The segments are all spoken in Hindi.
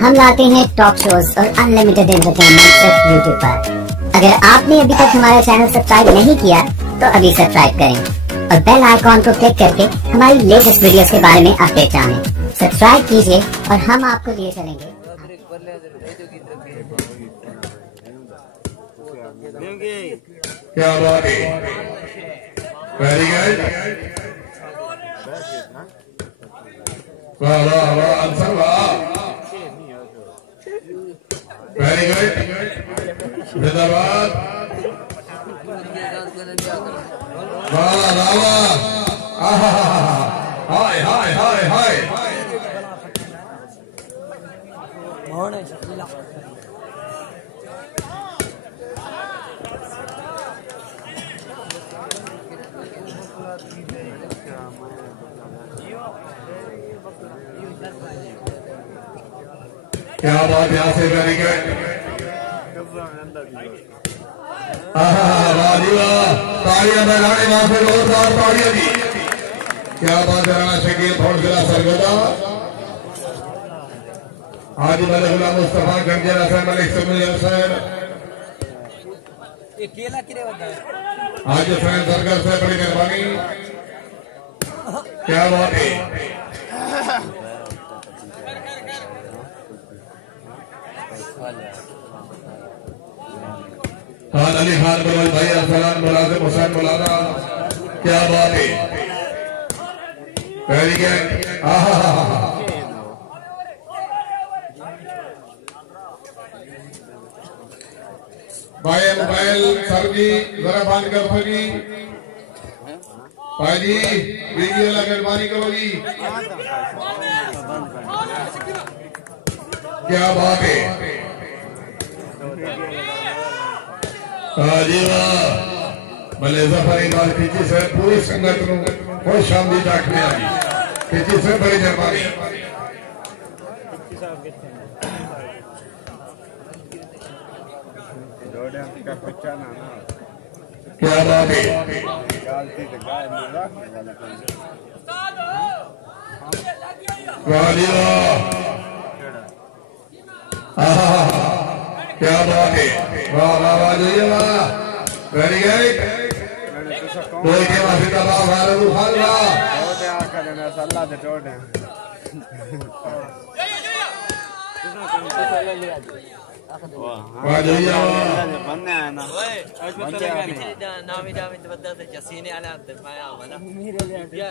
हम लाते हैं टॉक शोज और अनलिमिटेड एंटरटेनमेंट सिर्फ यूट्यूब पर। अगर आपने अभी तक हमारा चैनल सब्सक्राइब नहीं किया तो अभी सब्सक्राइब करें और बेल आइकॉन को क्लिक करके हमारी लेटेस्ट वीडियोस के बारे में अपडेट जानें। सब्सक्राइब कीजिए और हम आपको लिए चलेंगे। क्या बात है, वेरी गुड, वाह वाह वाह, आंसर वाह, वेरी गुड, जिंदाबाद, वाह वाह वाह, हाय हाय हाय हाय, क्या बात, यहाँ से वेरी गुड, तालियां बजाने वहां से जोरदार तालियां दी। क्या बात है, राणा शकील फौजला सरगोदा, हाजी मलिक गुलाम मुस्तफा गंजर हसन मलिक समीर हसन, हाजी हुसैन सरगर से बड़ी मेहरबानी। क्या बात है, खान अली खान बलवल भाई अरसलान मुलाजिम हुसैन मौलाना, क्या बात है, वेरी गुड, भाई मोबाइल सर जी जरा बंद कर सकी, भाई जी वीडियो लगा मेहरबानी करो जी। क्या बात है, जी वाह, भले जफरी बाल पीछे से पूरी संगत को खुश आमदीद आखने आ गई, पीछे से बड़ी मेहरबानी। क्या बात है, वाह जी वाह, क्या बात है, वाह वाह वाह जी वाह, वेरी गुड, कोई के माफी का बाप वाले रूहान वाह, अल्लाह दे टोटे, वाह जी वाह, बनने आया ना, नामी नामी तो बता दे जसीने आला तो पाया वाला, क्या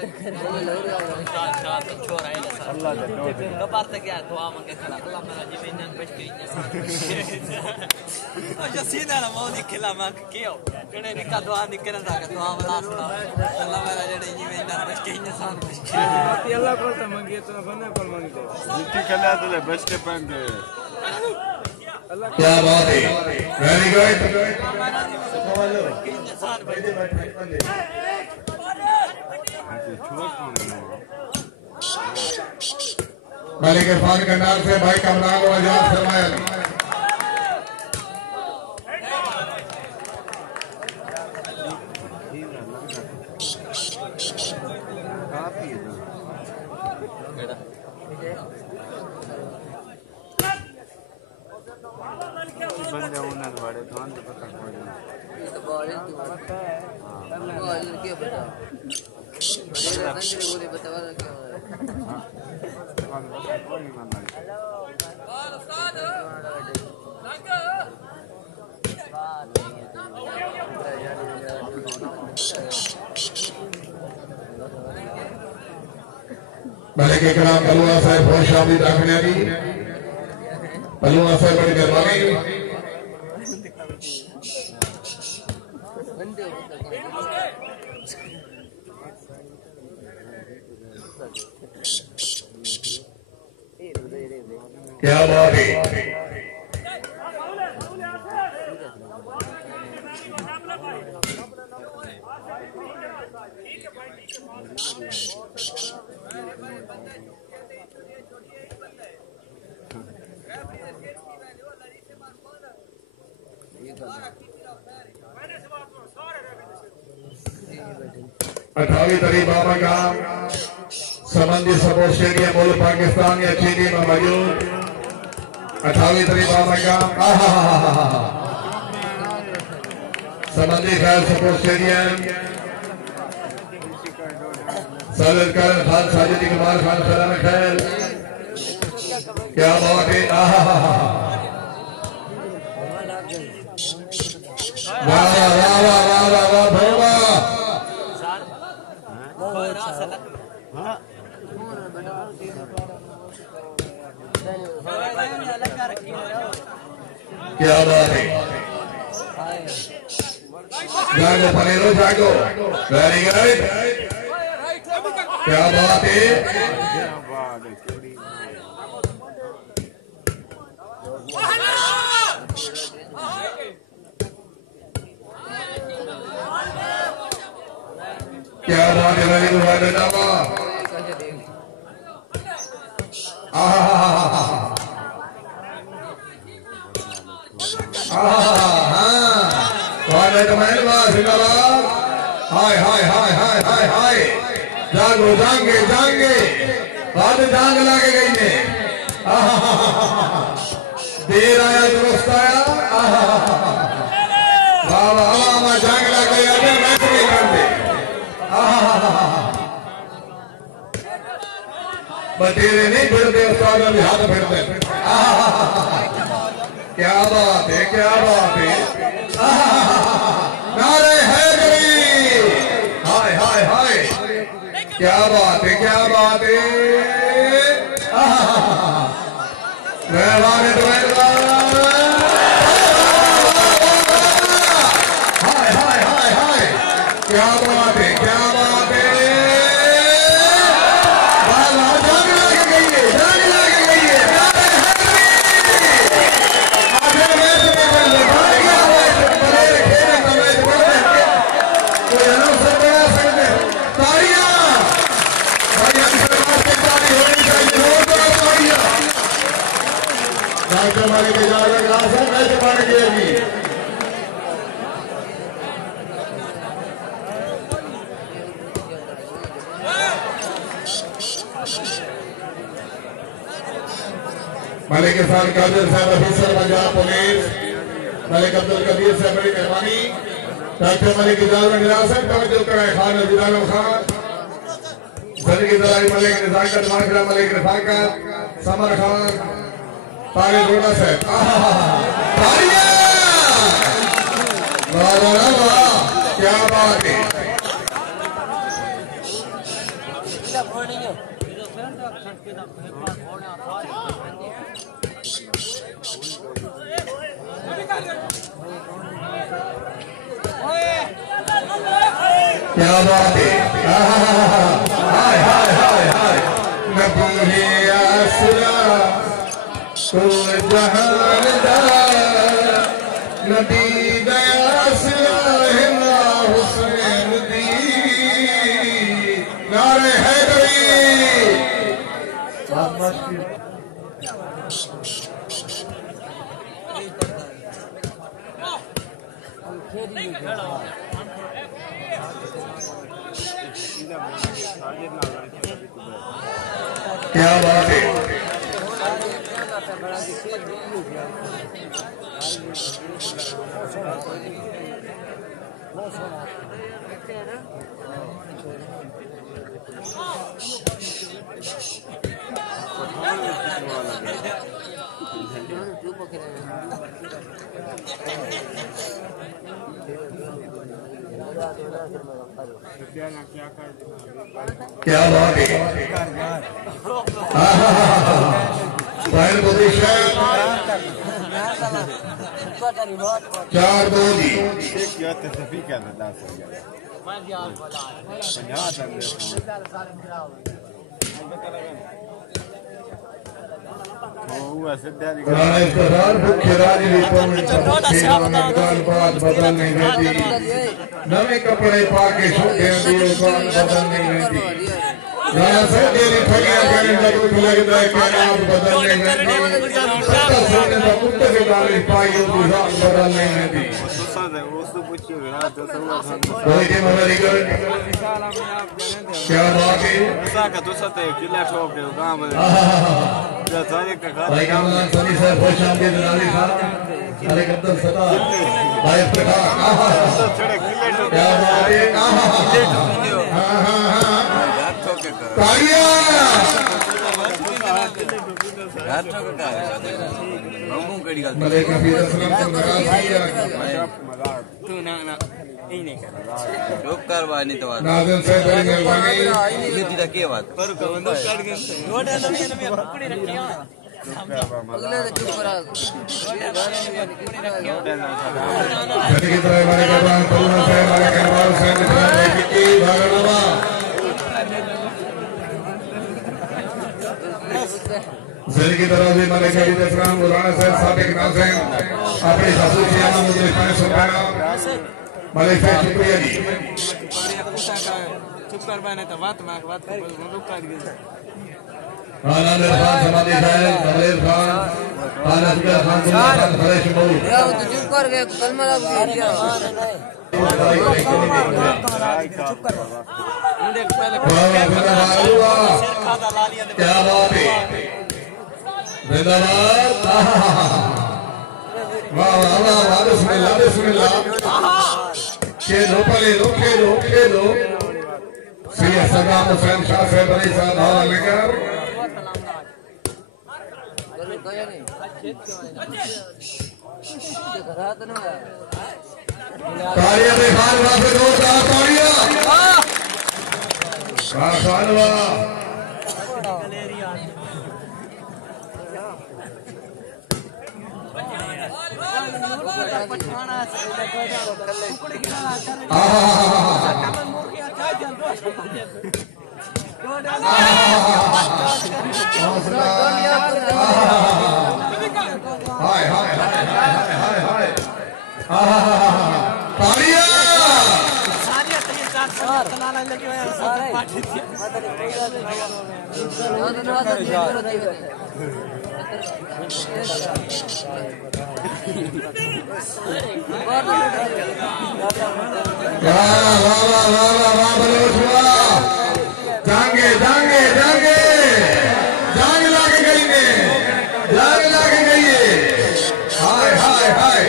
छोरा है अल्लाह दे टोटे, कबार तक क्या दुआ मांगे खड़ा, अल्लाह मेरा जीवन बच के जसीने आला मौली खिला मांग कियो, कने निका दुआ निकलना था दुआ वाला अल्लाह मेरा जेड़े जीवन बच के इंसान बच के, अल्लाह को तो मांगे तो बना को मांगते, जितनी खला तो बच के पाएंगे। क्या बात है, वेरी गुड, मलिक इरफान कंडाल से भाई कमरान और आजाद फरमाया। बंदे उन्हें बड़े थान तो पता पड़ गया, ये तो बड़े तो पता है, वो ये क्या बता, बड़े बंदे को नहीं पता वाला क्या है, कौन बता कौन नहीं मानता, और उस्ताद लंका बात नहीं है, मलिक इकराम बलुआ साहब बहुत शामिल रखने दी, बलुआ साहब बड़ी मेहरबानी। क्या बात है, अठावी तरी बाबा गांव संबंधी सपोर्ट स्टेडियम पाकिस्तान या चीनी में मौजूद 28वीं बाबा का संबंधी खैर सपोर्ट स्टेडियम सदर करण खान साजिद कुमार खान सलाम खैर क्या बात है वाह वाह वाह वाह वाह वाह भैया क्या बात है जागो पनेरो जागो वेरी गुड क्या बात है क्या बात है वेरी गुड बेटा हाय हाय हाय हाय हाय हाय जागो जाएंगे जाएंगे बाद जाग लागे गई ने देर आया दुरुस्त आया बाबा हवा जाग लग गया मैच नहीं करते बटेरे नहीं फिरते उस्ताद अभी हाथ फिरते क्या बात है क्या बात है नारे हैदरी हाय हाय हाय क्या बात है क्या बात है मेहरबान हाय हाय हाय हाय क्या बात है क्या बात है हमारे के जाकर राशन कैसे बढ़ गएगी मलिक इरफान कादिर साहब ऑफिसर पंजाब पुलिस मलिक अब्दुल कदीर साहब बड़ी मेहरबानी डॉक्टर मलिक इजाजत हिरासत तवज्जो कराए खान अजीदालो खान सदर की दलाई मलिक निजाकत माखरा मलिक रफाकत समर खान पारे रोड़ा साहब क्या बात है क्या बात है हाय हाय हाय हाय नबी आसरा कुल जहान दा नबी दयासरा हिंदा हुसैन दी नारे हैदरी क्या बात है क्या बात है चार दो जी नवे कपड़े पा के बदल नहीं रहती राणा साहब मेरी ठगियां करने का कुछ लगता है कि आप बदलने में सत्ता सोने का कुत्ते के गाली पाई होती जान बदलने में थी कोई के मेरी गुड क्या बात है का दूसरा तो किला ठोक दे गांव में जा जाने का भाई कमलान सनी सर खुश आमदीद नाली साहब अरे कब्दल सता भाई प्रकाश क्या बात है हां हां हां तालियां मले कभी असलम को नाराज किया तू ना यही नहीं कर रोक करवा नहीं तो नाज़िम से बड़ी मेहरबानी ये तेरा क्या बात पर बंदूक काट के रोड है ना पकड़े रखिया अगले से चुप करा जैसे की तरह हमारे कहबान करुणा से हमारे कहबान से निशान की भागनवा जैसे की तरह भी हमारे कहबीर इस्लाम गुराना से साबिक नाज़िम अपनी सासू की आना मुझे पाने सुनाया मलिक से शुक्रिया जी चुप करवा नहीं तो बात बंदूक काट के आला मेरे खान समाधि साहब कमलेर खान आला सुबह खान खान फरेश मऊ या तो चुप कर गए कलमा लग गया चुप कर देख पहले क्या बात है जिंदाबाद वाह वाह वाह वाह बिस्मिल्लाह बिस्मिल्लाह खेलो श्री सदाम हुसैन शाह साहब अली साहब हवाला लेकर गया नहीं घरा तो ना तालियां में खान वापस जोरदार तालियां वाह खान वाह हाय हाय हाय हाय हाय तालियां जांगे जांगे जांगे जांग लाके गई ने जांग लाके गई है हाय हाय हाय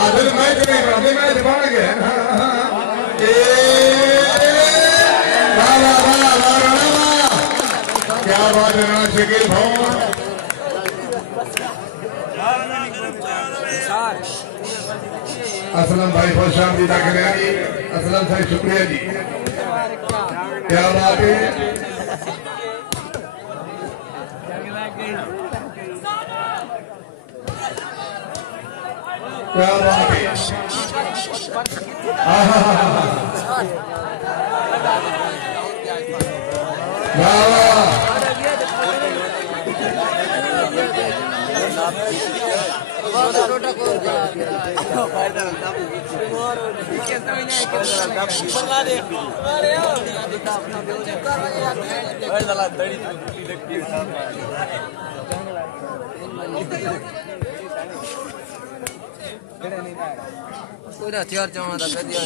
आदिल मैच नहीं आदिल मैच बन गया क्या बात है ना शकील भाई असलम भाई बहुत शामदीद आखिरी असलम भाई शुक्रिया जी क्या बात है क्या बात है पूरा चार चावल का कर दिया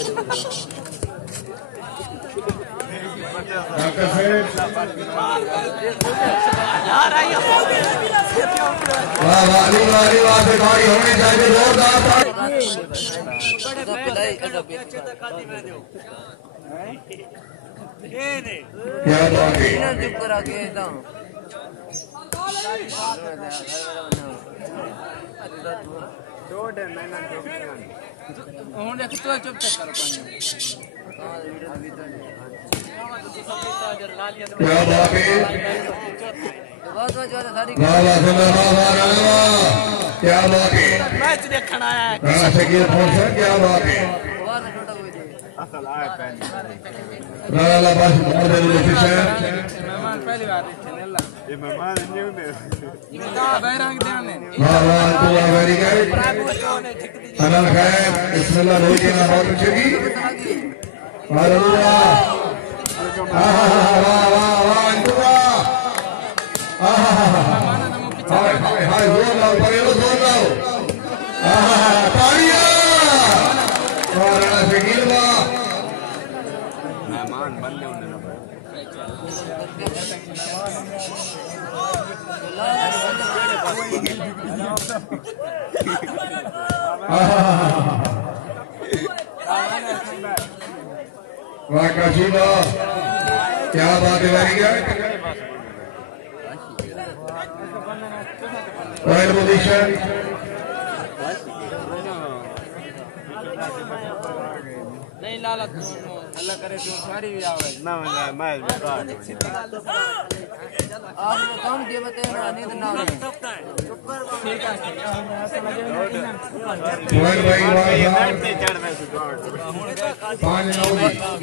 वाह वाह वाली वाह से गाड़ी होनी चाहिए जोरदार क्या बात है चुप करा के क्या बात है क्या बात है मैच देखना आया है राणा शकील पहुंचा क्या बात है राणा लाबाश मोहम्मद अली हुसैन मेहमान पहली बार ये मेहमान नहीं होते इनका बैरंग देने वाह वाह तो वेरी गुड अनल खैर बिस्मिल्लाह रोजी ना बहुत अच्छी की अल्लाह हाय जोर लाओ परेलो जोर लाओ तालियां और शकील बा मेहमान बनने उन्हें वाकाशिबा क्या बात है वेरी गुड Royal position. नहीं लाला अल्लाह करे जो सारी भी आवे ना मैं आपने काम किए बताए ना नहीं तो ना ठीक है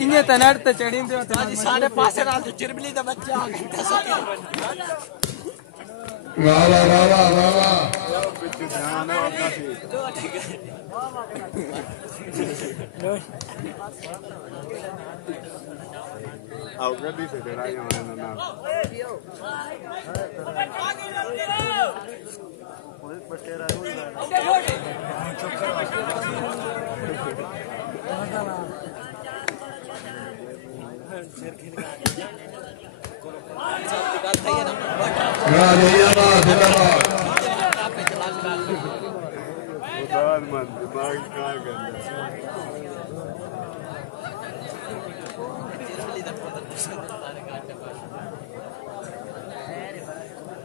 इन्हें तनाड़ ते चढ़ी दे आज साढ़े पास रात चिरबली दा बच्चा आ गया वाह वाह वाह वाह वाह वाह आओ गड्डी से चढ़ाई हमारे ना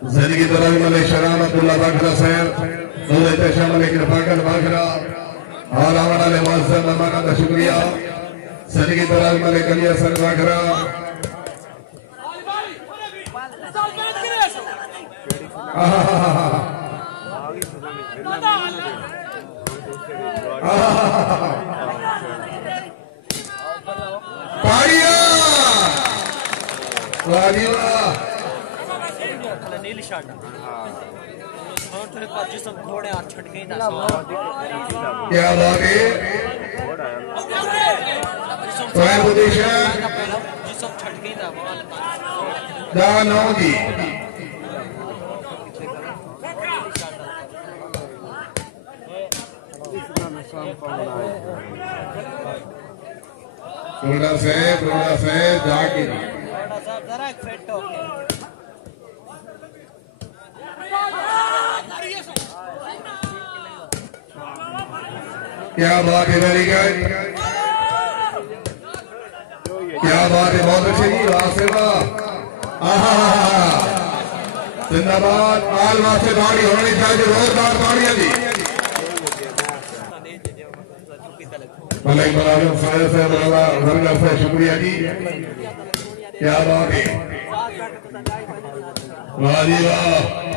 जिंदगी दौरान मलिक शरामतुल्लाह बाखरा सैर दौलत शाह मलिक रफाकत बाखरा और आवाना ले मुअज़्ज़म मेहमानों का शुक्रिया जिंदगी दौरान मलिक अली हसन बाखरा नील शर्ट और तेरे पास जिसम घोड़े और छट गई ना क्या बात है जिसम छट गई ना जानो जी थोड़ा से जाके जरा फिट हो क्या बात है वेरी गुड क्या बात है बहुत अच्छी जी वासेवा जिंदाबाद आल वास्ते दाढ़ी होनी चाहिए रोजगार दाढ़ियां जी मलिक मुलाजिम साहिब से बरगा से शुक्रिया जी क्या बात है वाह जी वाह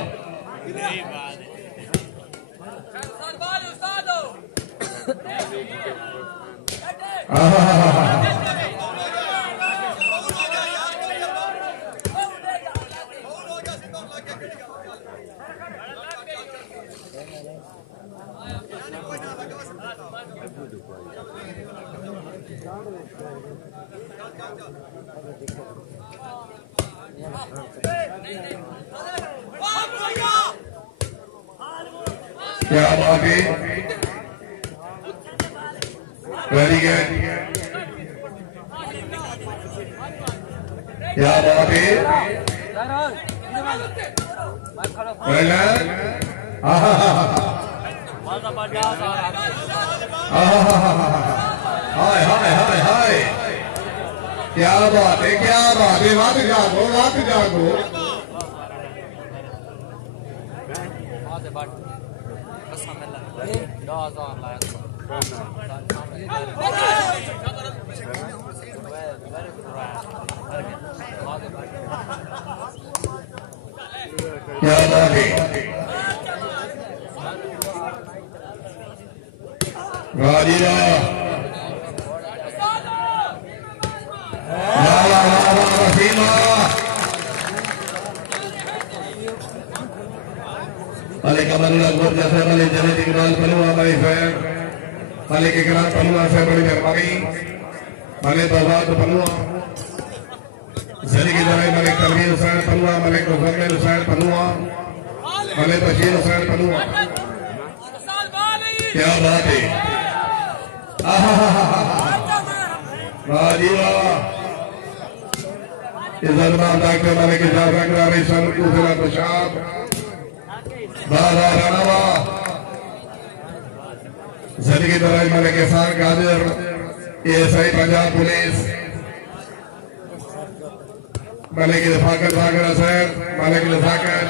क्या बात है वेरी गुड क्या बात है हाय हाय हाय हाय क्या बात है बात जागो क्या बात है राजीवा Malik Amanullah Gurja saya Malik Janet Iqbal Palua Malik Fair Malik Ikram Palua saya Malik Hermani Malik Tawad Palua जरी की तरह मलिक तलवीर हुसैन पनुआ, मलिक मुजम्मिल हुसैन पनुआ, मलिक बशीर हुसैन पनुआ। क्या बात है, वाह जी वाह। इज्जतमान डॉक्टर मलिक इजाजत करारी सन जिला पेशाब, वाह वाह राणा वाह। जरी की तरह मलिक एहसान कादिर एएसआई पंजाब पुलिस, मलिक रफाकत वागर हसैन, मलिक रफाकत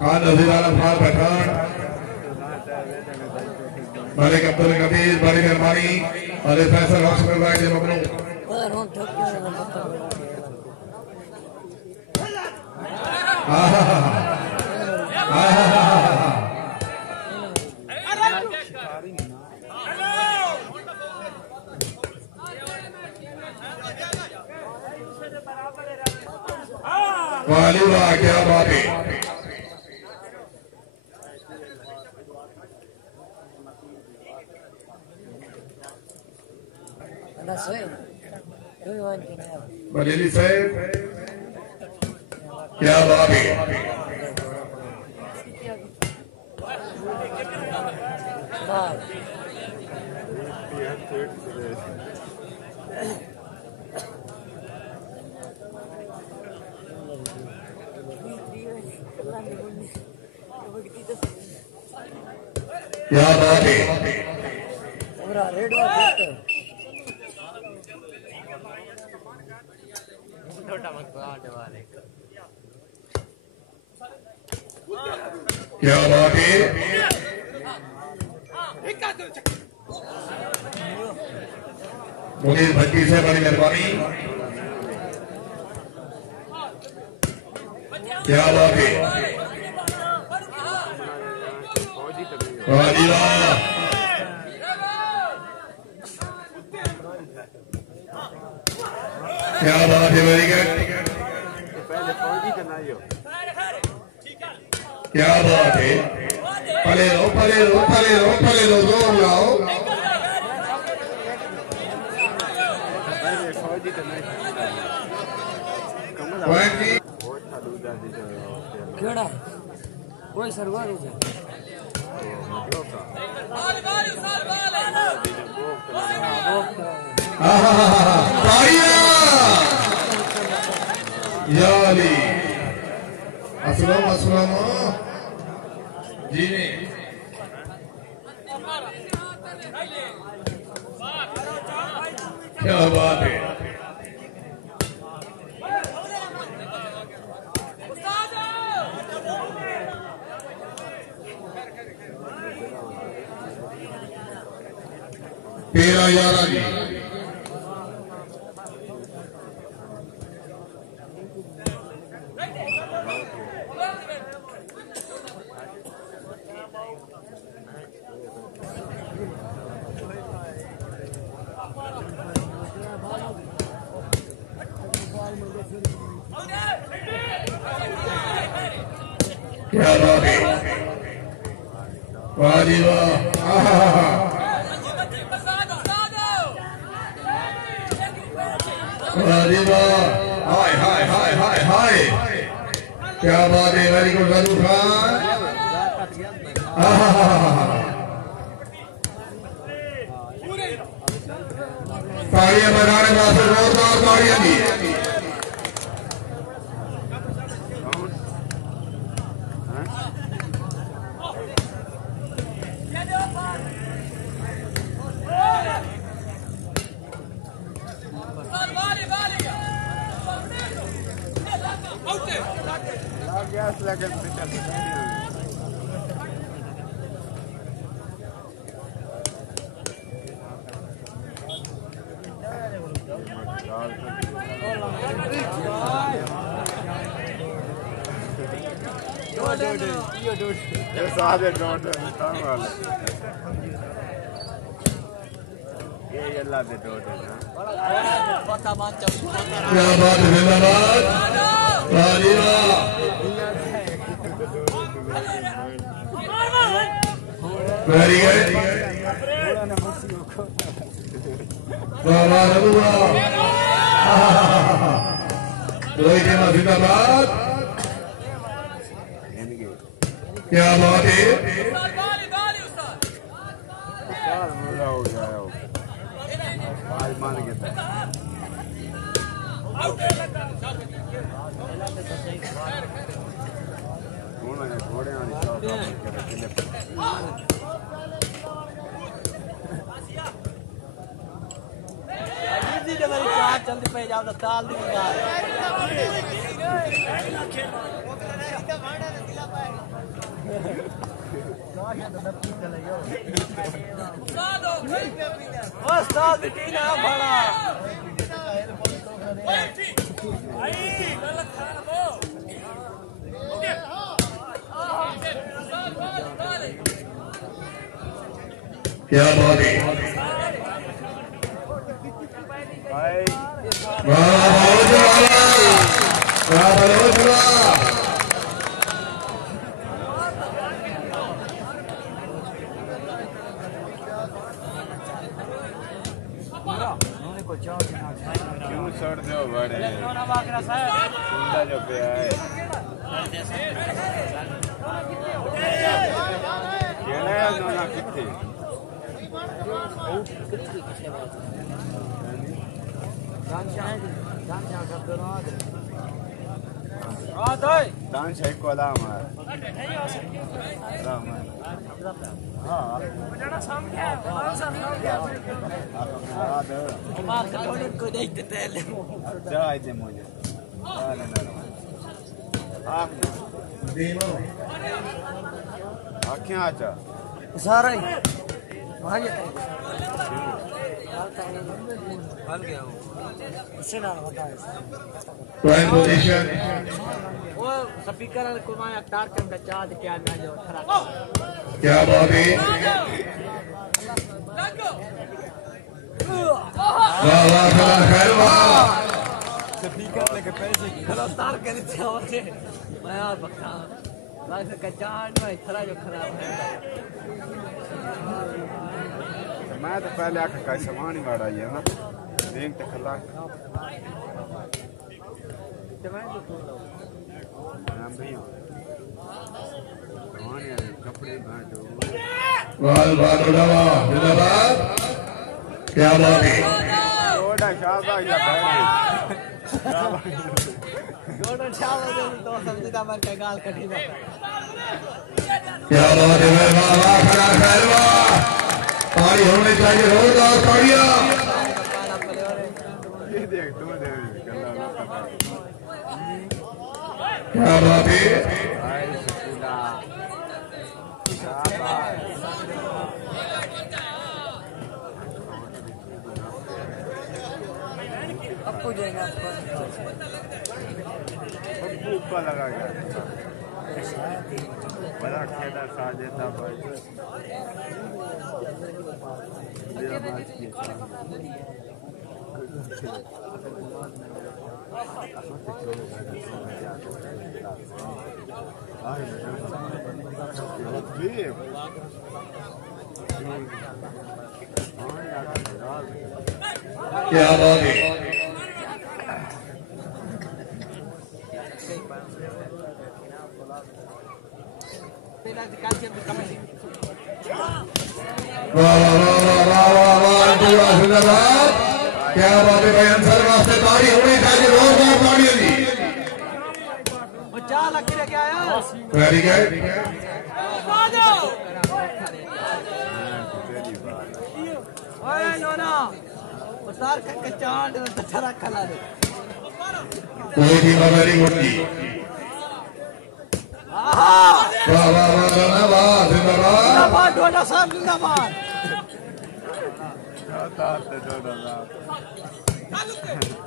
खान नजीर आलम खान पठान, मलिक अब्दुल कबीर बड़ी मेहरबानी और फैसल हॉस्पिटल राय ममनू। वाली वाह, क्या बात है। बरेली साहब क्या बात है। क्या बात है। क्या बात है। मुनीर भट्टी से बड़ी मेहरबानी। क्या बात है। क्या बात है, वेरी गुड। क्या बात है। पले लो पले लो पले लो पले लो, जोर लाओ। कोई सरवर अस्सलाम अस्सलाम जी ने क्या बात है। तेरा यारा जी क्या बात है। वाह जी वाह। वाह हाय हाय हाय हाय हाय, क्या बात है। Very good Raju Khan. ताड़ियां बजाने वास्ते जोरदार ताड़ियां दी। Very good. Wow, wow, wow. Rohit Ahmad जिंदाबाद। क्या बात है। जल्दी पे जाओ ताल दी उस्ताद टीना बड़ा क्या बात है। क्यों छोड़ दो बड़े सुंदर जो पे आए नोना कितने दान शेख को अलाम है को देखते पहले जाए दे मुझे आँखें आचा सारा ही उससे ना बताए प्राइम पोजीशन वो स्पीकर को माया तार के अंदर चार्ज क्या ना जो खरा क्या बात है। वाह वाह खैर वाह स्पीकर लेके पैसे खरा तार के नीचे होते मैं यार बता लाइफ का चार्ज में खरा जो खराब है मैं तो पहले आकर का सामान ही गाड़ा है ना देख तो खला नाम भैया सामान यार कपड़े बांटो वाह वाह जिंदाबाद। क्या बात है। थोड़ा शाबाश या भाई जोड़ो चावल तो समझता मर के गाल कटी ना क्या बात है। वाह वाह खैर वाह ताली होनी चाहिए जोरदार तालियां। देख तू देख क्या बात है। आपको जाएगा आपको ऊपर लगा गया बड़ा खेला साजेदा भाई मेरा मैच किया क्या बात है। जिंदाबाद। क्या बात है भाई अंसर वास्ते ताड़ी होनी चाहिए जोरदार ताड़ियां जी। चाल अकेले क्या आया वेरी गुड। ओए नोना उतार के चांद में तथरा खला दे कोई भी वेरी गुड जी। वाह वाह वाह वाह जिंदाबाद। जिंदाबाद डोडा साहब जिंदाबाद।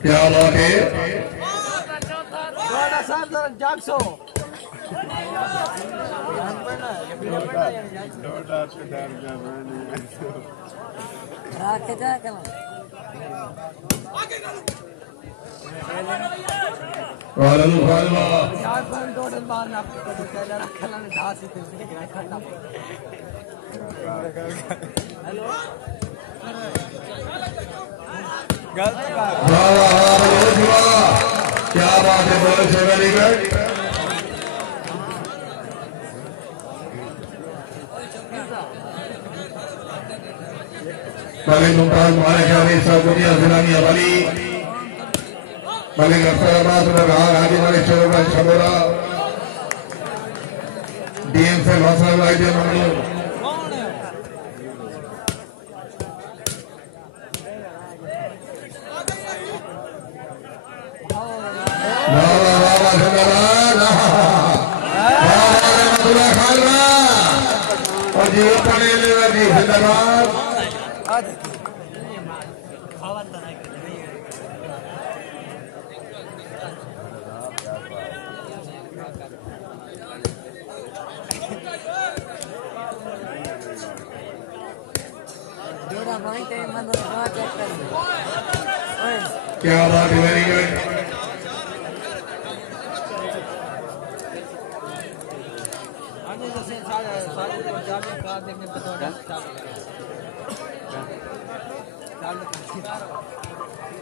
क्या बात है। डोडा साहब जरा जाग सो राखे जा कला यार पर डोडल मारना आपको तो चला रखला ने धासी ते खड़ा हेलो क्या बात है, बहुत से वेरी गुड। मलिक मुमताज मालिक सऊदिया जिलानिया वाली मलिक अफसर अब्बास हाजी मलिक शबोरा डीएम से हौसला लाइए ममनून। और जी पढ़े जी जिंदाबाद। क्या बात है, वेरी गुड।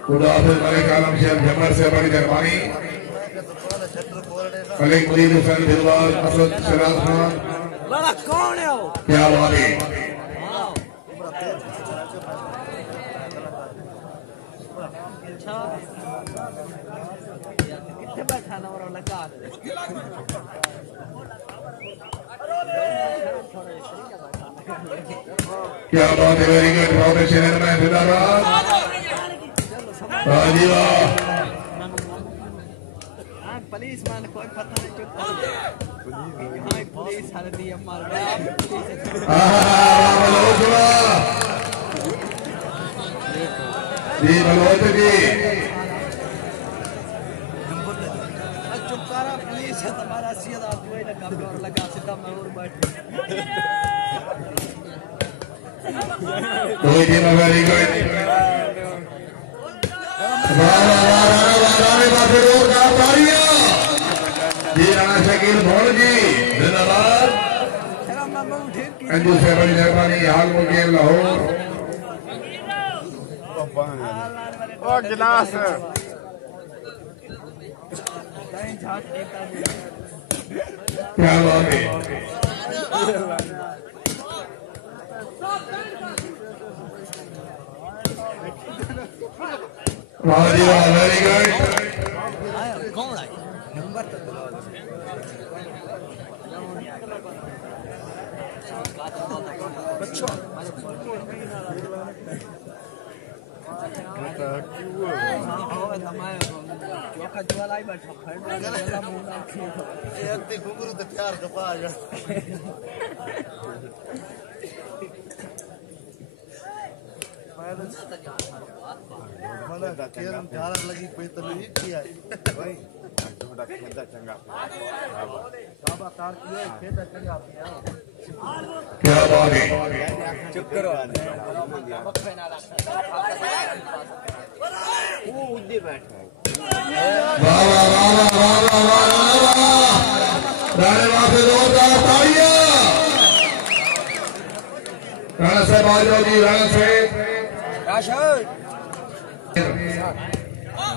खुदाफिज मलिक आलम शेख जमर से बड़ी मेहरबानी। मलिक मुनीर हुसैन दिलवार असद शराज खान, कौन है वो? क्या बात है। कितने बैठा ना और लगा क्या बात है, वेरी गुड। फाउंडेशन में जिंदाबाद। राजीवा पुलिस मान कोई पता नहीं चुका। हां पुलिस हर दी मार जी मनोज जी चुपकारा पुलिस है तुम्हारा सीधा कोई ना काम और लगा सीधा मैं और बैठ कोई दिन वेरी गुड। जी राणा शकील भोल जी जिंदाबाद। अंजू से बड़ी मेहरबानी। हाल मुकेम लाहौर और गिलास क्या बात है। राजीवा वेरी गुड। कौन है नंबर बच्चों घुंगरू तो प्यार कपा लगी कोई तो नहीं किया भाई चंगा क्या बात है। चुप करो वो उद्दे बैठ वाह वाह वाह वाह वाह वाह वाह। राणे वापस जोरदार तालियां। राणा साहब आ जाओ जी। राणा साहब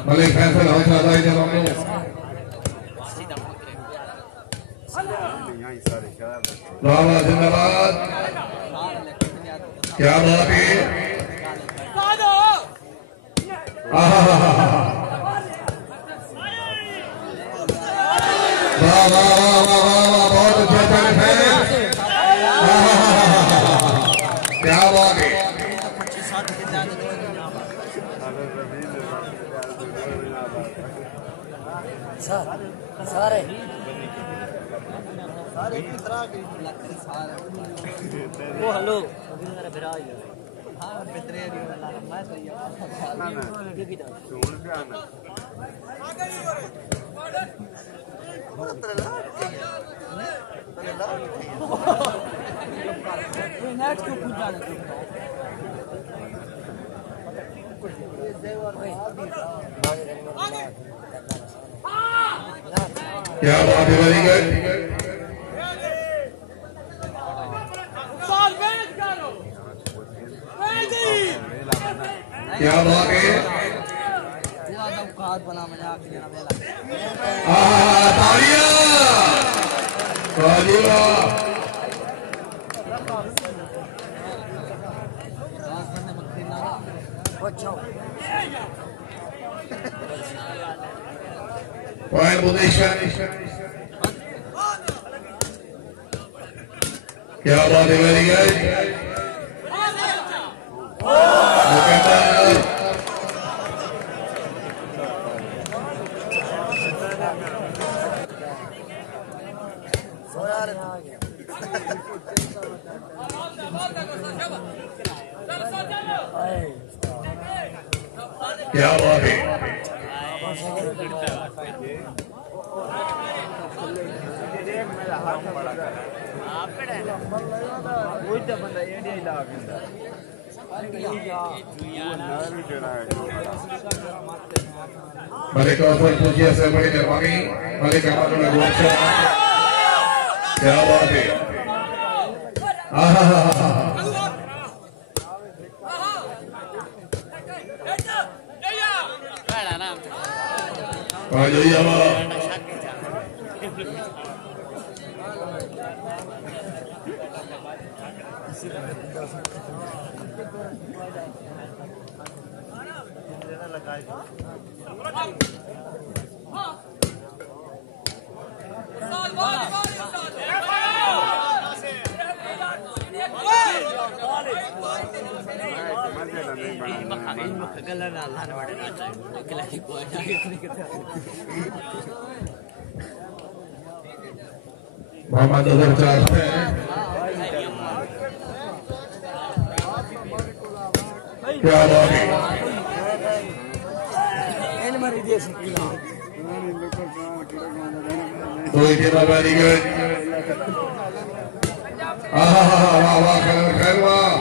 मलिक फैसल हौसला अफजाई जब हम लोग बाबा जिंदाबाद। क्या बात है। वाह वाह वाह वाह वाह, बहुत अच्छा चैलेंज है। क्या बात है। सारे वो हेलो मेरा बिरा ही है। हां पितरे दी मैं सही है ना सुन के आना नेट को पूछा ना क्या बात है, वेरी गुड। क्या बात है। हाथ बना मजाक किया बेला तालियां तालियां पॉइंट पोजीशन क्या बात है वेरी गुड क्या बात है मलिक कौशल पूछिए से बड़ी मेहरबानी मलिक अहमद क्या बात है मोहम्मद अजहर चाहते हैं क्या बात है तो इतना वेरी गुड वाह वाह खैर वाह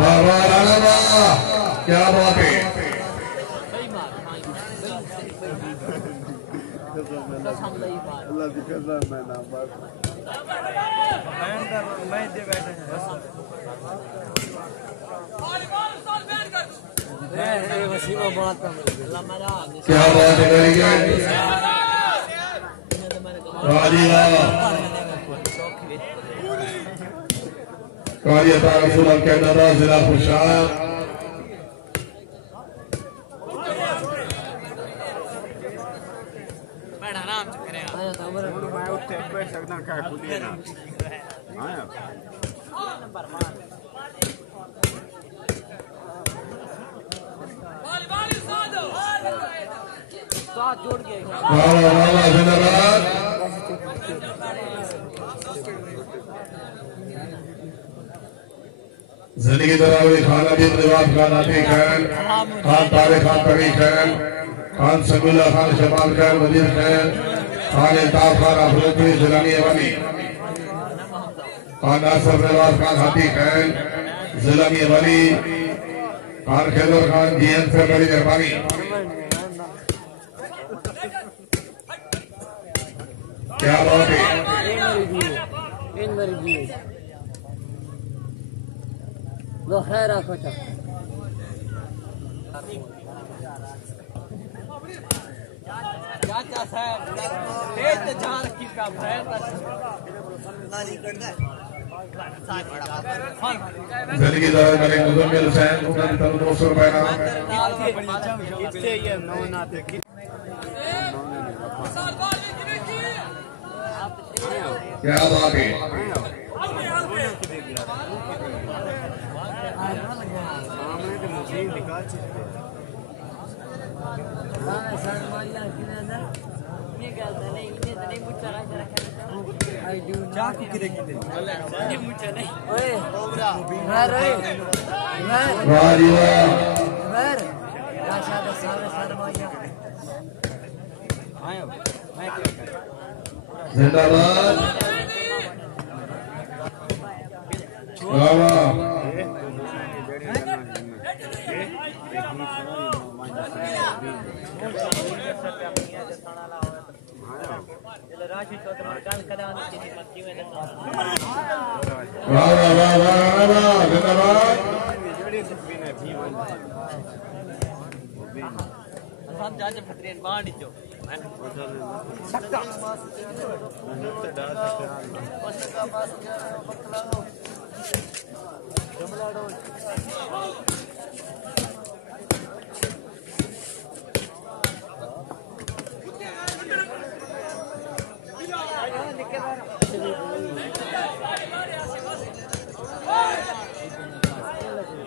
वाह वाह राणा वाह क्या बात है क्या बात है वेरी गुड कार्यता रसूल कैनेडा जिला खुशार जिंदगी तरावी खान अबीद रिवाज खान अती खैर खान तारिक खान तरी खैर खान समीला खान शमाल खैर वजीर खैर खान इल्ताफ खान अफरीदी जिलानी अवनी खान नासर रिवाज खान हाथी खैर जिलानी अवनी खान खैदर खान जीएन से बड़ी मेहरबानी क्या बात है लो खैर आखो चा चाचा साहब तेज ते जान की का भैन नाली करदा जिंदगी दार मेरे मुजम्मिल हुसैन उन्हें तब 200 रुपए ना कितने ये नौ ना थे क्या बात है चाकू किधर किधर मुझे नहीं ओए जिंदाबाद हम जाके फतरेन बाहर नीचो सकता उसका पास पकड़ो जमला दो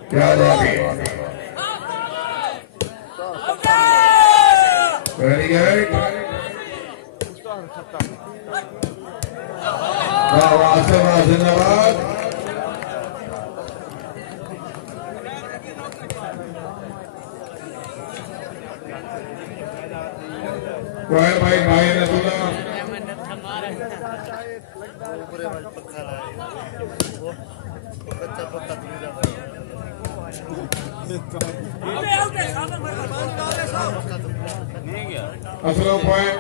क्या बात है वेरी गुड वाह जिंदाबाद कोई भाई ने सुना असलो पॉइंट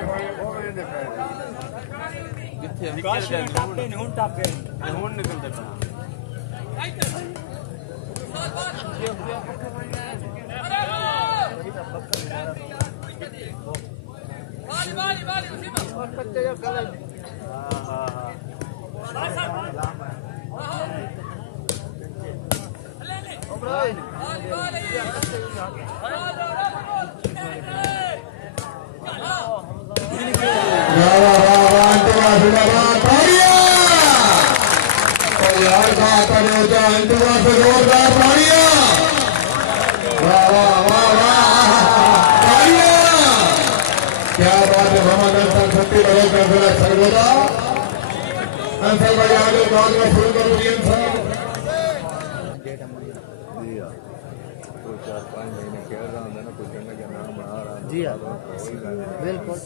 क्या बात है मोहम्मद अंसर सत्ती बलोच का जिला सरगोदा अंसर भाई आगे बाद में शुरू करो जी अंसर 4-5 महीने खेल रहा हूँ ना कुछ करने का नाम बना रहा हूँ जी हाँ बिल्कुल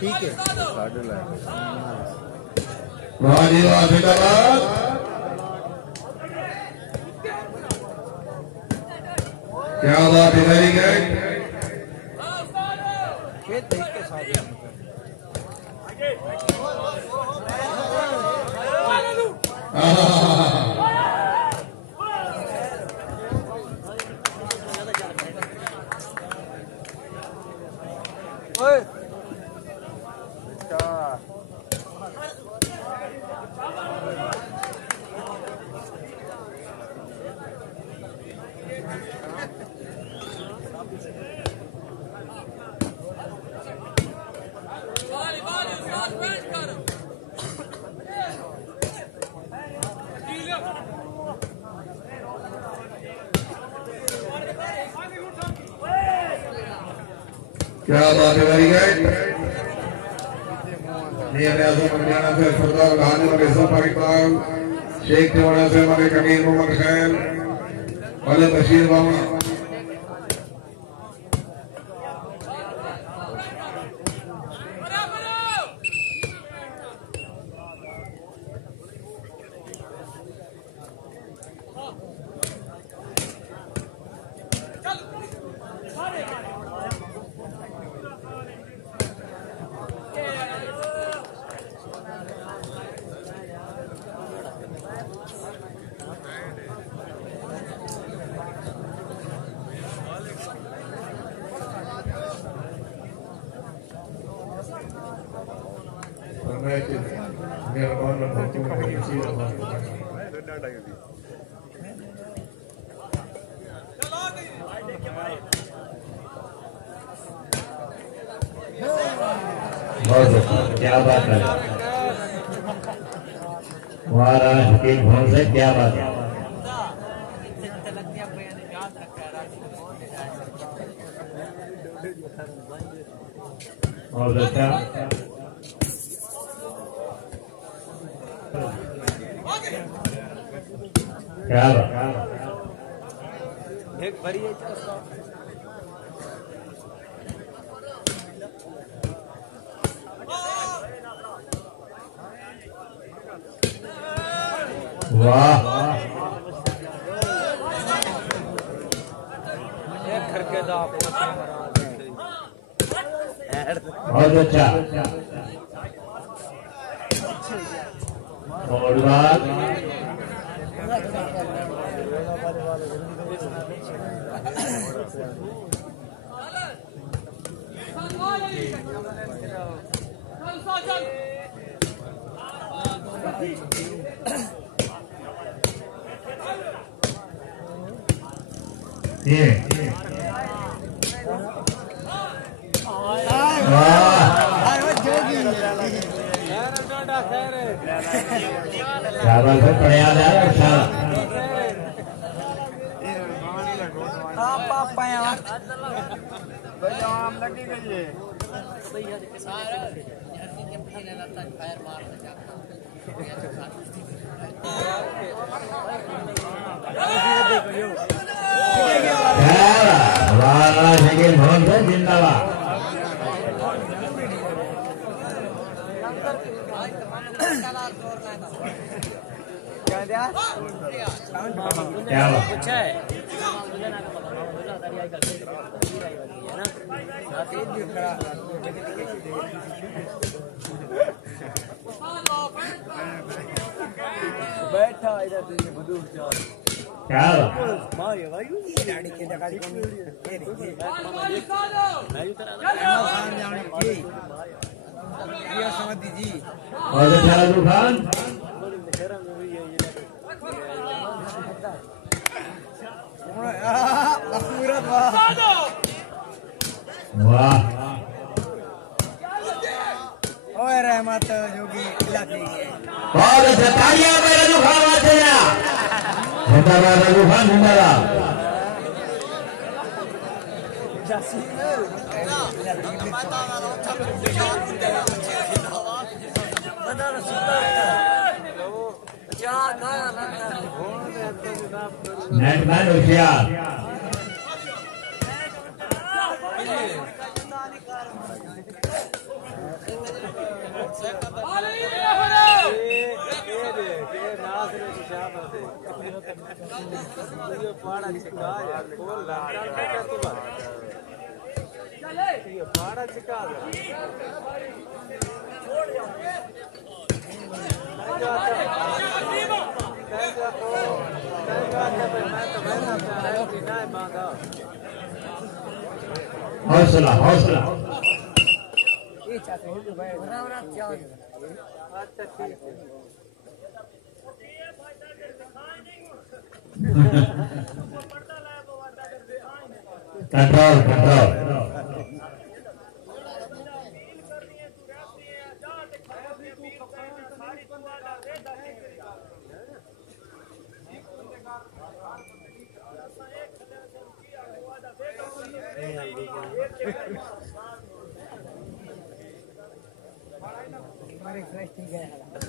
ठीक है साढ़े लाख वाह जी वाह जिंदाबाद क्या बात है वेरी गुड खेत देख के साथ क्या बात है वेरी गुड नियम आजम हरियाणा से सरदार घानी मलेशिया पाकिस्तान शेख तिवाड़ा से हमारे कबीर मोहम्मद खैर वाले बशीर बाबा क्या बात है महाराज के भवन से क्या बात है और अच्छा क्या बात एक भरी है वाह घर के दाप बहुत अच्छा और बात क्या बात है पढ़िया जा रहा है पापा यार आम लगी गई है शकील भवन से जिंदाबाद क्या कुछ है बैठा इधर क्या और खान वाह ओए रहमत जोगी इलाके बहुत अच्छा तालियां में रजू खान वाचे जा जिंदाबाद रजू खान जिंदाबाद नेटमैन होशियार हौसला हौसला कंट्रोल कंट्रोल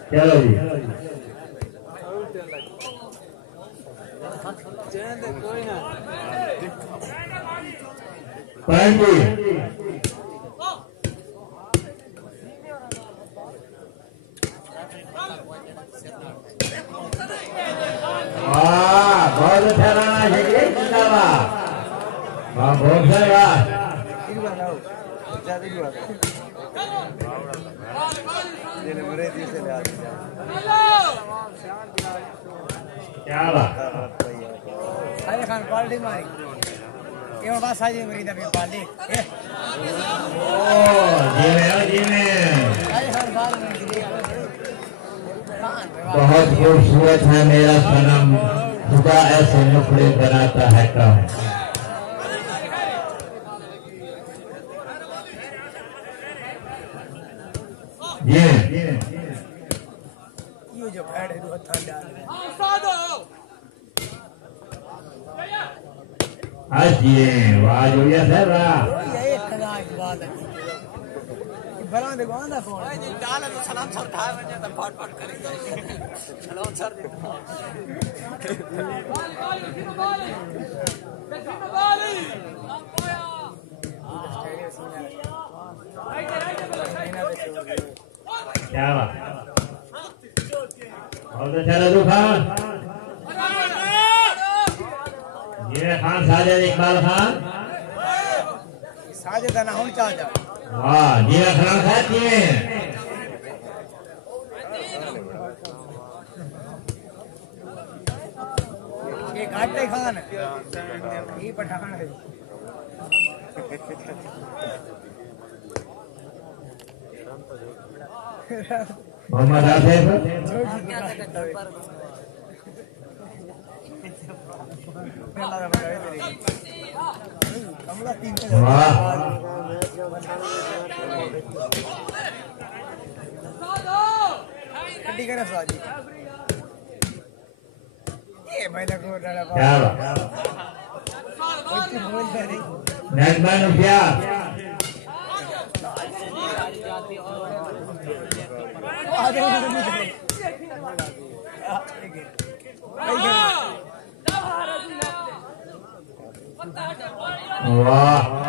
चलो जी बहुत अच्छा रहा है जिंदाबाद बहुत सारा क्या बात साजे खान क्वालिटी मारी ये बात साजे मेरी दबे क्वालिटी जी में साजे खान बाल में बहुत खूबसूरत है मेरा सनम खुदा ऐसे मुखड़े बनाता है कम ये जो खड़े दो ठंडा आज ये वाह जो ये सर ये एक खदा की बात है बना दे कौन दा फोन डाल तो सलाम सर था वने तो फट फट करी सलाम सर दे क्या बात बहुत अच्छा रजू खान ये खान साजिद इकबाल खान साजिद ना होना चाहिए वाह जी खान साहब जी ये घाट अली खान ये पठान है मोहम्मद आसिफ वाह कटी करे साजी ये भाई देखो डाला क्या नजमान प्यार वाह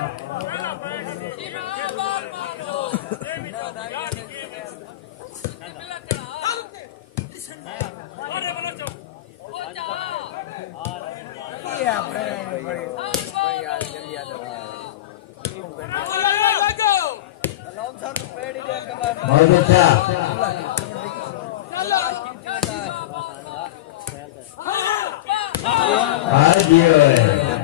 बहुत अच्छा आज ये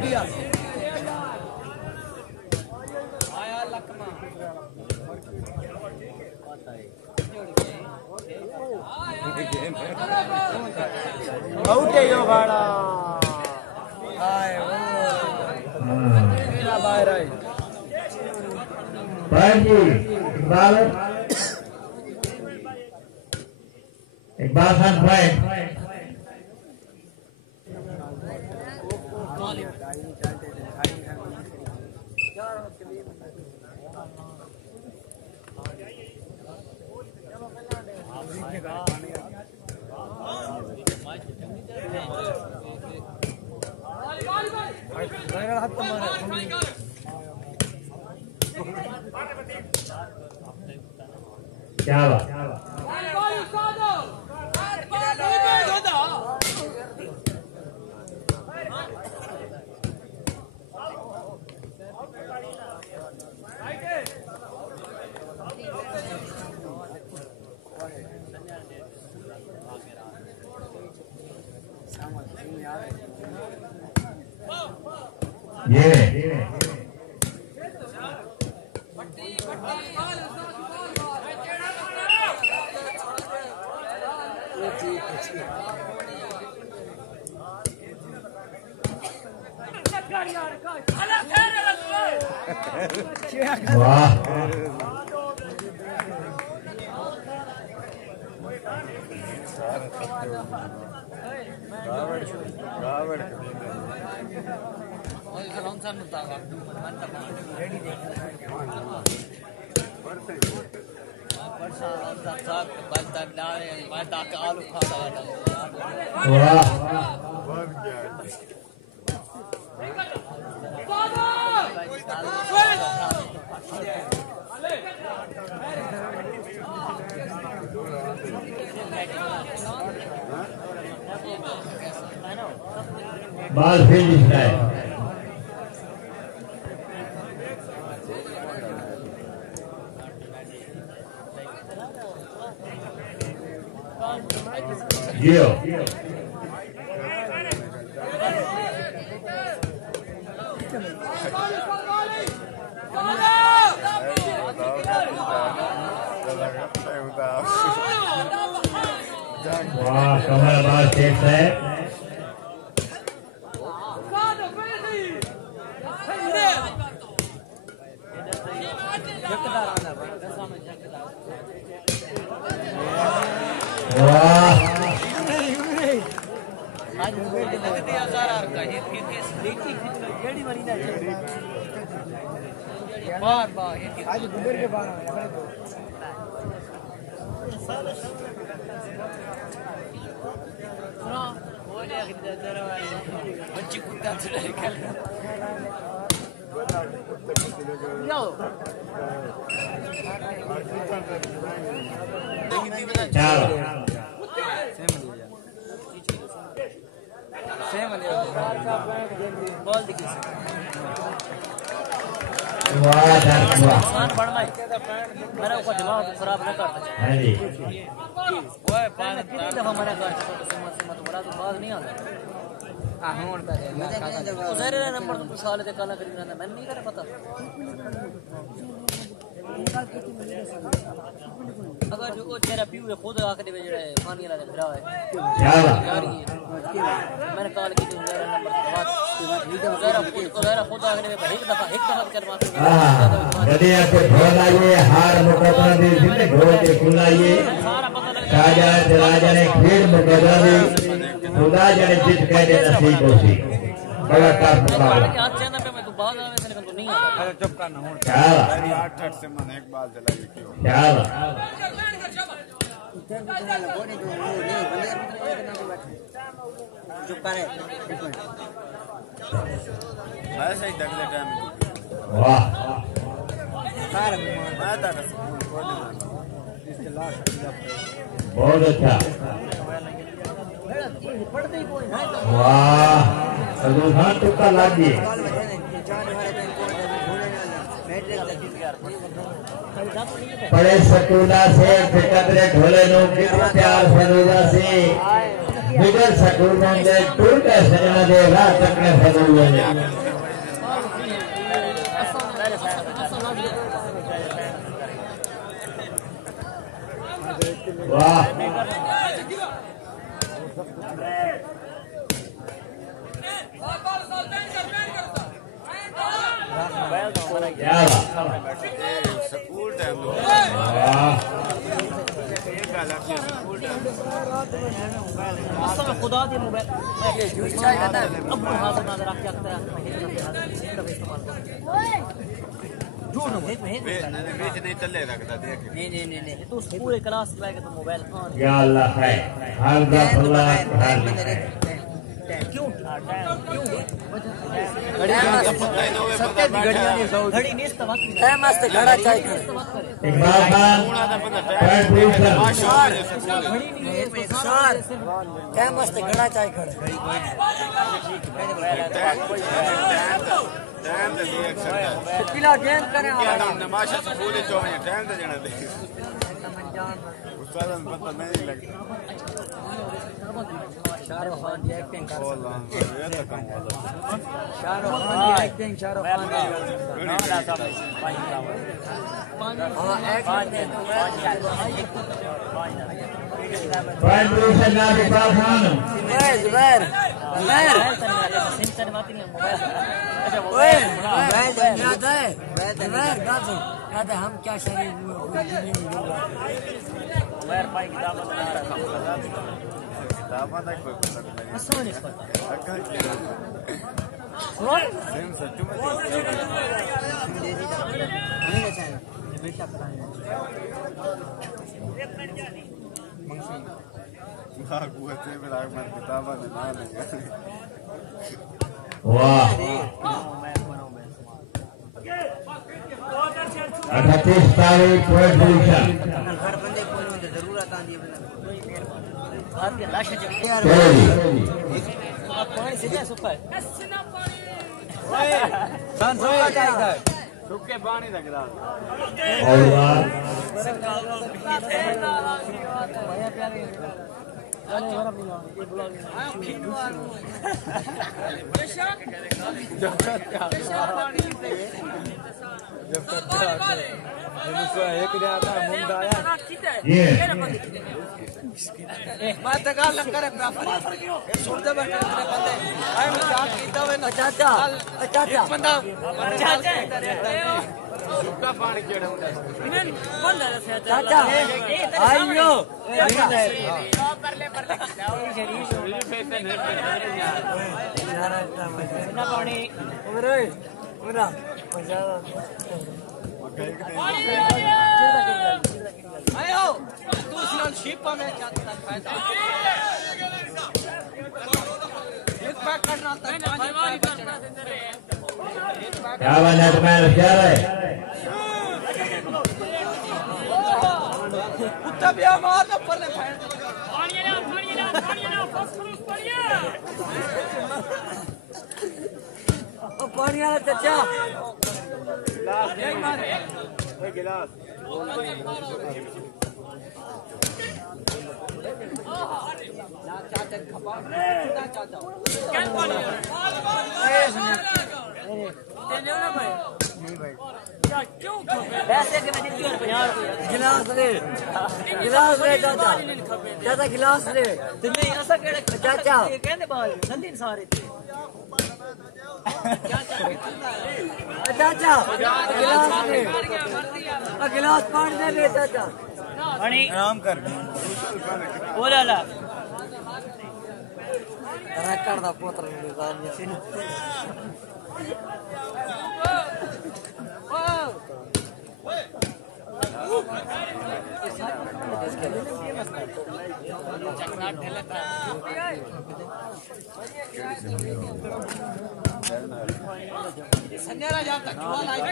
आउट है यो भाड़ा हाय मेरा बाहर आई इकबाल खान पॉइंट क्या बात ये वाह बॉल फिनिश है जियो वाह कमर बाल सेफ है आज गुबर के बाहर मेरा ऊपर दिमाग खराब न करता वो पानी दफा मना कर तो बड़ा तो बात नहीं आता उधर नंबर तो साल से काला करी ना मैं नहीं करे पता अगर जो तेरा पीऊ है खुद आके दे जेड़ा पानी वाला भरा है यार मैंने कॉल की मेरा नंबर जरा खुद आके दे एक दफा करवा गड्डी पे ढोल आइए हार मुकदमा दी जिले ढोल के खुलाइए राजा राजा ने खेल मुकदमा दी खुदा जाने जीत के दे नसीब होसी बड़ा टफ मुकाबला आज चैनल पे मैं तो बात आवे तेरे को नहीं आता चुप करना हो क्या 8 से मन एक बाल चलाई क्यों क्या चुप करे ऐसे ही डगले टाइम वाह मैं था बहुत अच्छा वाह सदुखा टुक्का लागी बड़े सकूला से फिकरे ढोले नो कितना प्यार सदुगा से बिगड़ सकूलों के टूट के सजना दे रात तक ने सदुगा ने वाह स्कूल टाइम खुदा दे मोबाइल जूस चाय खाता है अब हाथ ना रख के रखता है झूठ ना बीच नहीं चले रखता देख नहीं तो पूरे क्लास में के तो मोबाइल या अल्लाह है हाल दा अल्लाह क्यों घड़ी नहीं टाइम वास्ते घड़ा चाहिए इकबाल खान पैर पूछना सर टाइम वास्ते घड़ा चाहिए खड़े टाइम दे एक सकता पिला गेम करे क्या नाम नमाशा स्कूल जो है टाइम दे जाना दे उस्ताद पता नहीं लगता शाहरुख खान की एक्टिंग कर अल्लाह ये तो कम वाला शाहरुख खान की एक्टिंग शाहरुख खान पैर पूछना ना इकबाल खान जुबैर हम क्या शरीर दावा तक कोई पता नहीं आसान है पर सेम सच्चू में वाह गुस्से में राग मन किताबा ने ना लगा वाह 38 तारीख पैर पूछना हर बंदे को जरूरत आती है बात के लाश जब पानी से क्या सुखा है सन सुखा चाहिए सूखे पानी लगदा और वाह एक दिन आता मुंडा आया ये बात गाल करे सुन दे बंदे आए मैं क्या कीता वे चाचा चाचा बंदा चाचा सूखा पानी केड़ा हुंदा चाचा आइयो ना पानी उरे उरा मजा आयो दूसरा शिपा में चाहता फायदा एक पैक करना था क्या बना तुम्हारा क्या है कुत्ता भी आवाज ऊपर ले फायदा पानी वाला चाचा गिलास एक गिलास गिलास ले चाचा चाचा गिलास ले नहीं ऐसा केड़े चाचा कहंदे बाल नंदी सारे चाचा गिलास ले गिलास पानी दे ले चाचा पानी आराम कर बोला ला रखड़ दा पुत्र निकाल सी संध्याला जाता क्यों लाइव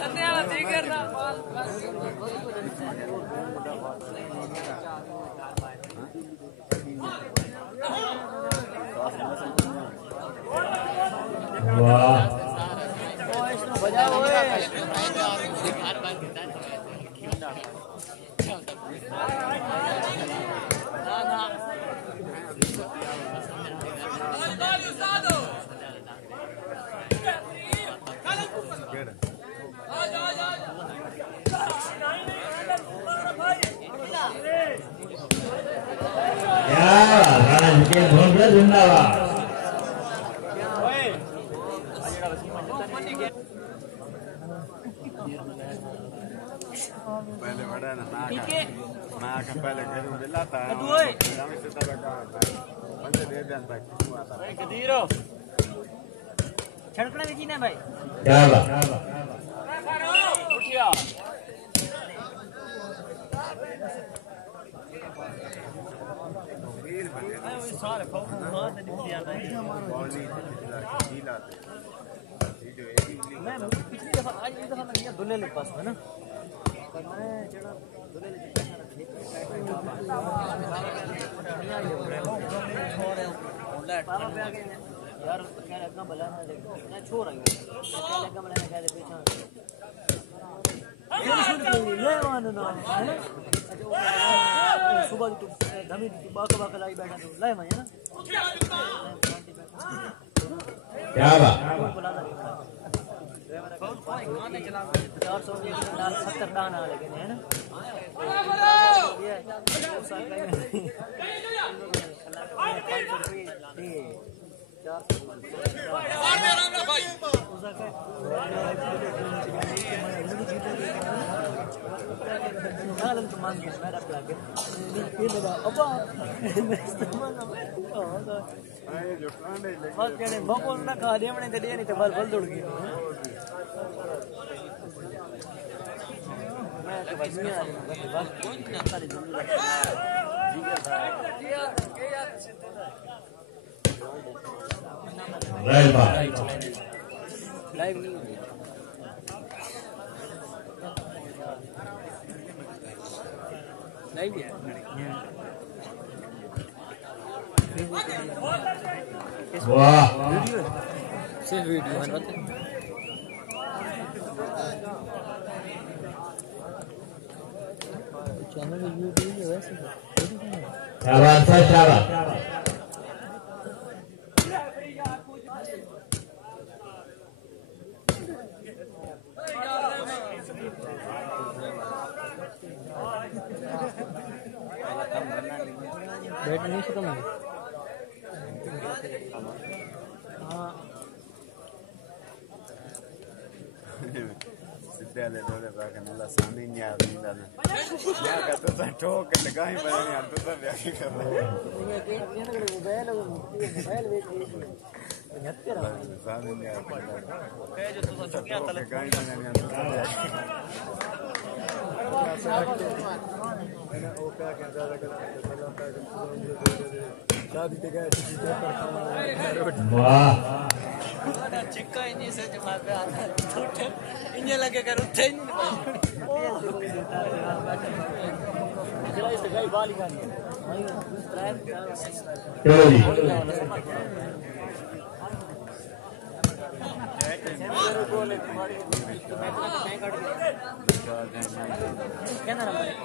संध्याला ठीक है ना वाह बजाओ ओए जिंदाबाद पहले बड़ा ना ना का पहले करूं दिलाता है हमें से तब का बंदे दे देन भाई क्यों आता है कदीरो छड़कना भी जी ना भाई क्या बात उठिया सारे फोन मार दे दिया भाई मैं पिछली दफा आज इस दफा मैं दुल्हे के पास है ना पर मैं जेड़ा दुल्हे ले पैसा रख यार क्या लगा भला ना मैं छोड़ आई क्या लगा भला ना कहते पीछे ले मानो ना है ना सुबह तू धमी तू बाक लाई बैठा तू ले मैं है ना क्या बात 400 70 दाना लेकिन है ना बपोर ना खा दे मैंने दे नहीं तो बल बल दौड़ गई मैं तो बस नहीं आ रही बस कौन सारी जरूरत लाइव नहीं लाइव है वाह सिर्फ वीडियो है ना चैनल में वीडियो है वैसे शाबाश शाबाश बैठ नहीं सकता मैं हाँ सिद्धाले दोले बाके नला सानी न्या नीला ने न्या का तो ठोक के लगाई बने नहीं तो सब व्याख्या कर रहे हैं ये ना मोबाइल वेच नत्ते रहा सानी न्या ए जो तू चुकिया तले लगाई बने नहीं तो मैंने ओ क्या कहता शादी ते गए वाह चिक्का इन्हीं से जमा पे आता है इन्हें लगे कर उठे चला इसे गई बाली गानी चलो जी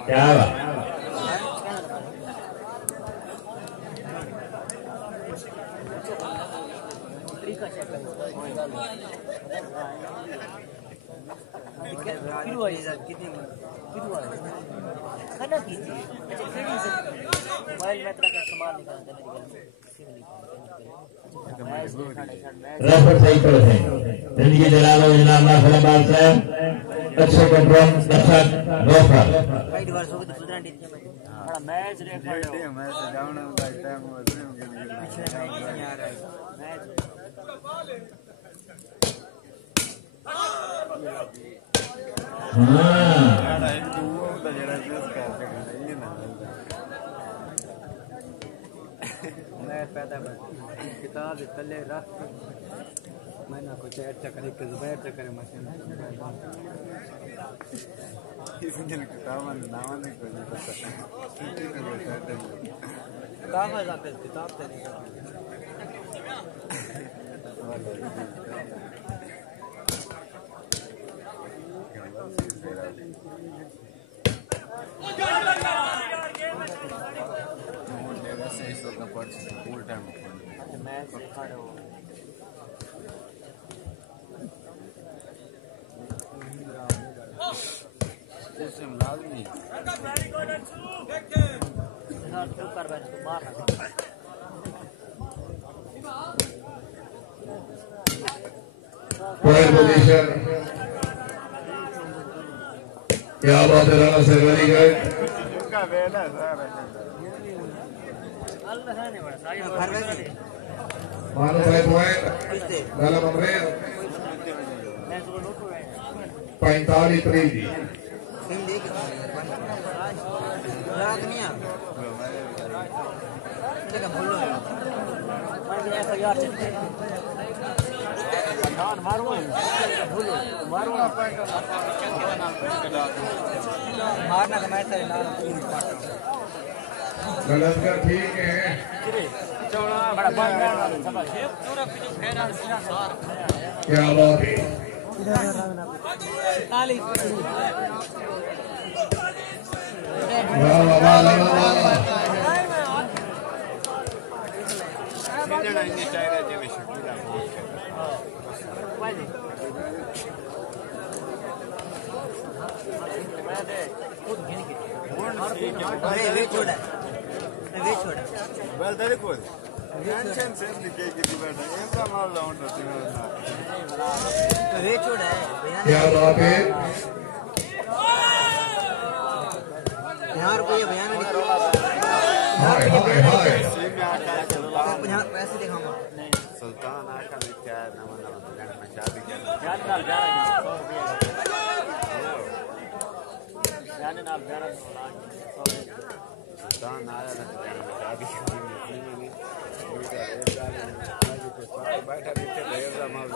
क्या बात रफर सही पर है जिंदगी जलालो जनाब ना फलबाद से अच्छे कंट्रोल दशक रोफर कई बार सो तो सुधरन दी बड़ा मैच रेखा है मैच जावना का टाइम हो गया पीछे मैच नहीं आ रहा है मैच हां एक दो तो जरा जस कर ये ना मैं पैदा कर किताब तले रख मैंने कुछ अच्छा करे के जुबैर से करे मशीन इसने किताब नाम नहीं कोई पता काम है जाते किताब से नहीं फुल टाइम मैच देखा हो सिस्टम लाजमी कर बैठ मार पॉइंट पोजीशन क्या बात है राणा से वेरी गुड का वेला सारा अल्लाह है नहीं बड़ा सारी घर में मानो भाई पॉइंट दालम अमरेर 45 जी हिंदी की रात नहीं आ देखा भूलो मैं ऐसा यार धान मारो भूलो मारो मारना का मैच है ना गलत का ठीक है बड़ा बड़ा समझ क्या बात है ताली वाह वाह वाह वाह जरा इन्हें चाहिए जब शुक्रिया अरे वे छोड़ा बस दे को टेंशन से निके की बैठा ऐसा मार लाउंड होती है वे छोड़ा है क्या बात है यहाँ रुपये बयान नहीं हाय हाय हाय पैसे दिखाऊंगा सुल्तान आका ने क्या नवा नवा दुकान में शादी किया सुल्तान आया था दुकान में शादी बैठा नीचे देवरा मार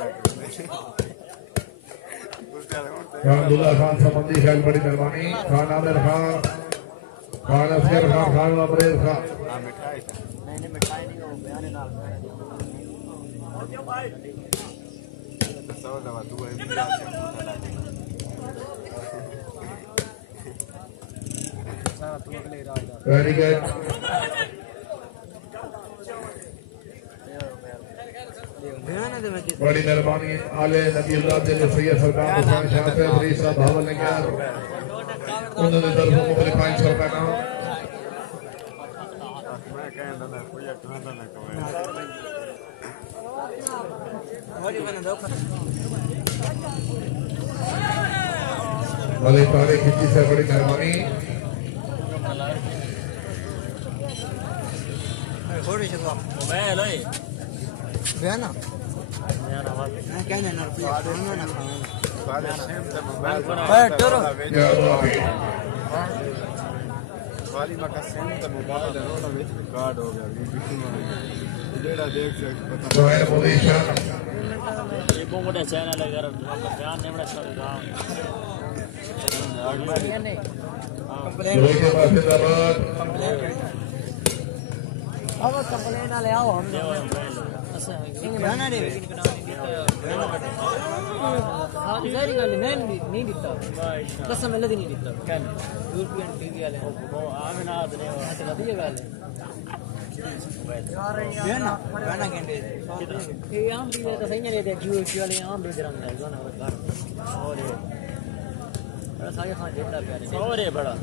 अब्दुल्ला खान संबंधी खेल बड़ी मेहरबानी खान आमिर खान खान असगर खान खान अमरेज खान मिठाई था मैंने मिठाई नहीं हो बयान नाल सौ दवा तू है वेरी गुड बड़ी मेहरबानी आले नबीउल्लाह दिल सैयद सरकार हुसैन शाह से मरीज साहब भावल ने क्या उन्होंने तरफ मुख्तलिफ पॉइंट्स पर पैना मैं कहना था कोई कहना ना कोई भले तारे खिंची से बड़ी मेहरबानी थोड़ी सी मोबाइल है बयाना कहना ना रुपया दोनों ना वाले सेम तो मोबाइल क्या बात है वाली मका सेम तो मोबाइल है ना विच कार्ड हो गया जेड़ा देख से पता पॉइंट पोजीशन ये बहुत बड़ा चैनल है यार ध्यान नहीं बड़ा चलेगा दो के पास जिंदाबाद अब कंप्लेन ले आओ हम गाना दे सारी गल नहीं दिता कसम अल्लाह दी नहीं दिता यूरोपियन टीवी वाले वो आमनाद ने हाथ लगी गल यार ना गाना कहंदे ये आम टीवी तो सही नहीं दे यूरोपी वाले आम दे रंग है गाना घर और बड़ा सारे खान देता प्यारे और है बड़ा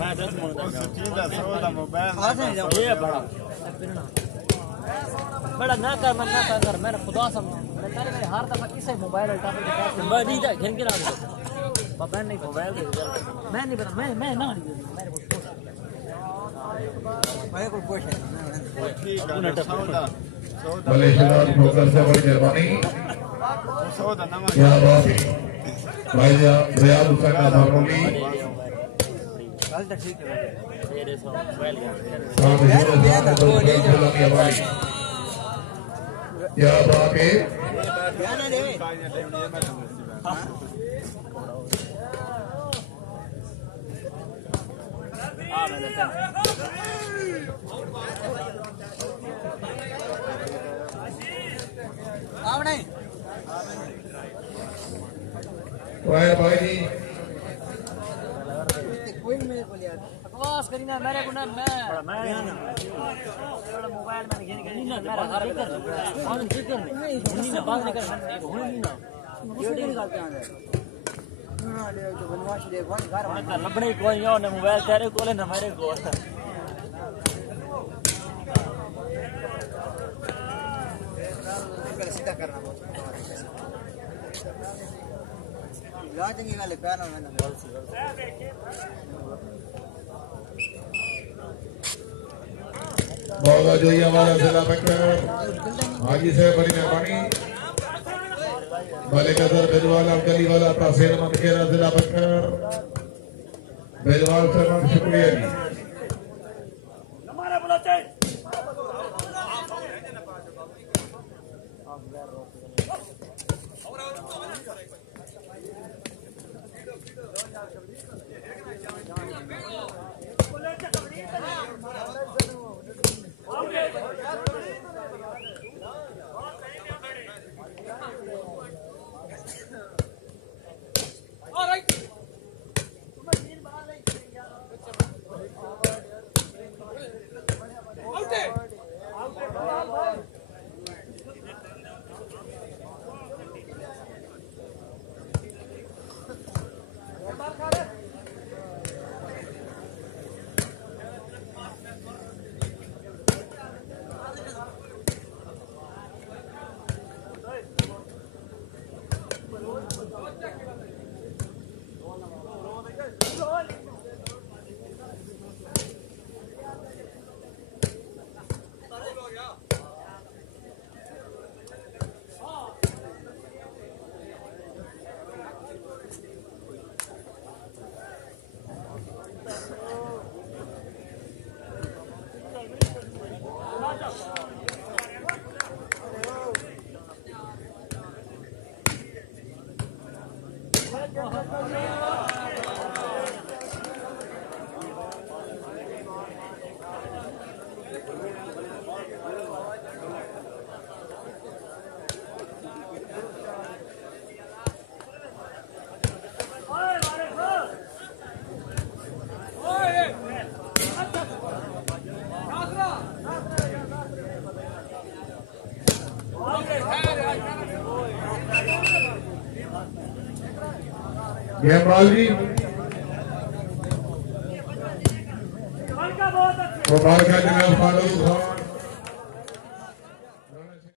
मैं 10 मन का सौदा मोबाइल ये बड़ा बड़ा ना कर मन ना कर मैंने खुदा सम मेरे हर दफा किसे मोबाइल उठाने के बाद नहीं था घिन के ना बाबा नहीं मोबाइल दे मैं नहीं पता मैं ना मेरे को कुछ है ठीक है सौदा भले जनाब ठोकर से बड़ी मेहरबानी सौदा ना क्या बात है भाई रियाज हुसैन मामूली कल तक ठीक है तेरे सो मोबाइल क्या बात है गाना दे आओ नहीं भाई जी कोई मेरे को लिया बकवास करी ना मेरे को ना मैं मोबाइल में घेन नहीं ना मेरा घर कर और ठीक कर नहीं ना बात नहीं कर नहीं ना ये निकालते हैं हां ले तो बनवास दे फोन घर में लबड़े कोई और ने मोबाइल तेरे को ले ना मेरे को सीधा करना लाजंगी वाले प्यारा मैंने गलत मौला जो ये हमारा जिला बकर हाजी से बड़ी मेहरबानी मलिक अजहर बेजवाल गली वाला तासीर मंकेरा जिला बकर बेजवाल से मन शुक्रिया जी गेमराल जी मुबारक है जनाब फारूक खान